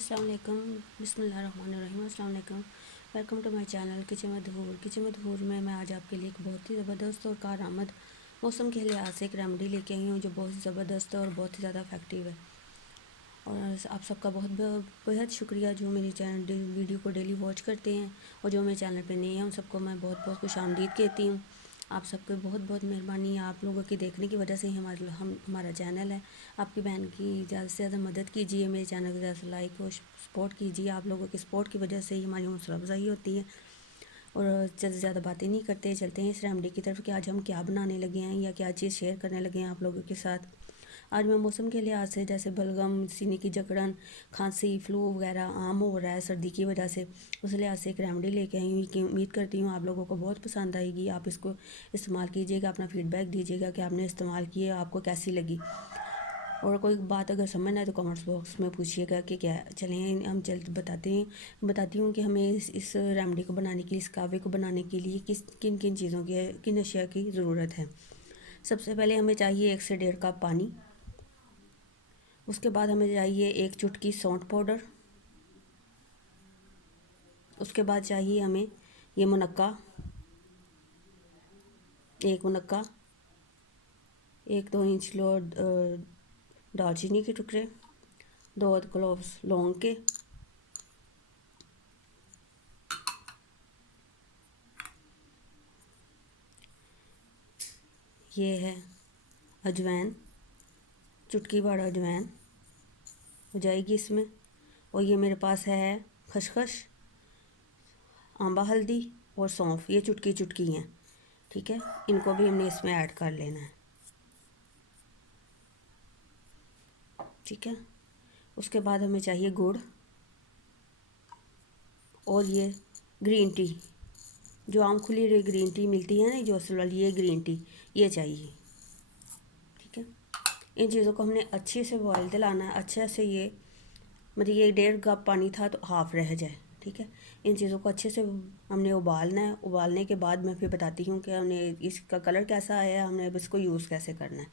अस्सलाम वालेकुम, बिस्मिल्लाहिर्रहमानिर्रहीम। अस्सलाम वालेकुम, welcome to my channel kitchen with Hoor. Kitchen with Hoor में मैं आज आपके लिए एक बहुत ही ज़बरदस्त और कारआमद मौसम के लिहाज से एक रेमेडी लेके आई हूँ जो बहुत ही ज़बरदस्त है और बहुत ही ज़्यादा इफेक्टिव है। और आप सबका बहुत बेहद शुक्रिया जो मेरी चैनल वीडियो को डेली वॉच करते हैं, और जो मेरे चैनल पे नए हैं उन सबको मैं बहुत बहुत खुशामदीद कहती हूँ। आप सबको बहुत बहुत मेहरबानी है, आप लोगों की देखने की वजह से ही हमारा चैनल है। आपकी बहन की ज़्यादा से ज़्यादा मदद कीजिए, मेरे चैनल को ज़्यादा से लाइक और सपोर्ट कीजिए। आप लोगों की सपोर्ट की वजह से ही हमारी हौसला अफजाई होती है। और ज़्यादा से ज़्यादा बातें नहीं करते, चलते हैं इस रेमेडी की तरफ कि आज हम क्या बनाने लगे हैं या क्या चीज़ शेयर करने लगे हैं आप लोगों के साथ। आज मैं मौसम के लिहाज से जैसे बलगम, सीने की जकड़न, खांसी, फ्लू वगैरह आम हो रहा है सर्दी की वजह से, उस लिहाज से एक रेमेडी लेके आई हूँ कि उम्मीद करती हूँ आप लोगों को बहुत पसंद आएगी। आप इसको इस्तेमाल कीजिएगा, अपना फीडबैक दीजिएगा कि आपने इस्तेमाल किए, आपको कैसी लगी। और कोई बात अगर समझ ना आए तो कमेंट्स बॉक्स में पूछिएगा कि क्या। चलें हम जल्द बताती हूँ कि हमें इस रेमेडी को बनाने के लिए, इस कावे को बनाने के लिए किन किन चीज़ों की, किन अशिया की ज़रूरत है। सबसे पहले हमें चाहिए 1 से 1.5 कप पानी। उसके बाद हमें चाहिए 1 चुटकी सौंठ पाउडर। उसके बाद चाहिए हमें ये मुनक्का, 1 मुनक्का, 1-2 इंच दालचीनी के टुकड़े, 2 क्लोव्स लौंग के, ये है अजवाइन, चुटकी भर अजवाइन हो जाएगी इसमें। और ये मेरे पास है खसखस, आंबा हल्दी और सौंफ, ये चुटकी चुटकी हैं, ठीक है। इनको भी हमने इसमें ऐड कर लेना है, ठीक है। उसके बाद हमें चाहिए गुड़ और ये ग्रीन टी, जो आम खुली हुई ग्रीन टी मिलती है ना, जो असल वाली, ये ग्रीन टी ये चाहिए, ठीक है। इन चीज़ों को हमने अच्छे से बॉयल दिलाना है, अच्छे से। ये मतलब ये 1.5 कप पानी था तो हाफ़ रह जाए, ठीक है। इन चीज़ों को अच्छे से हमने उबालना है। उबालने के बाद मैं फिर बताती हूँ कि हमने इसका कलर कैसा आया, हमने अब इसको यूज़ कैसे करना है।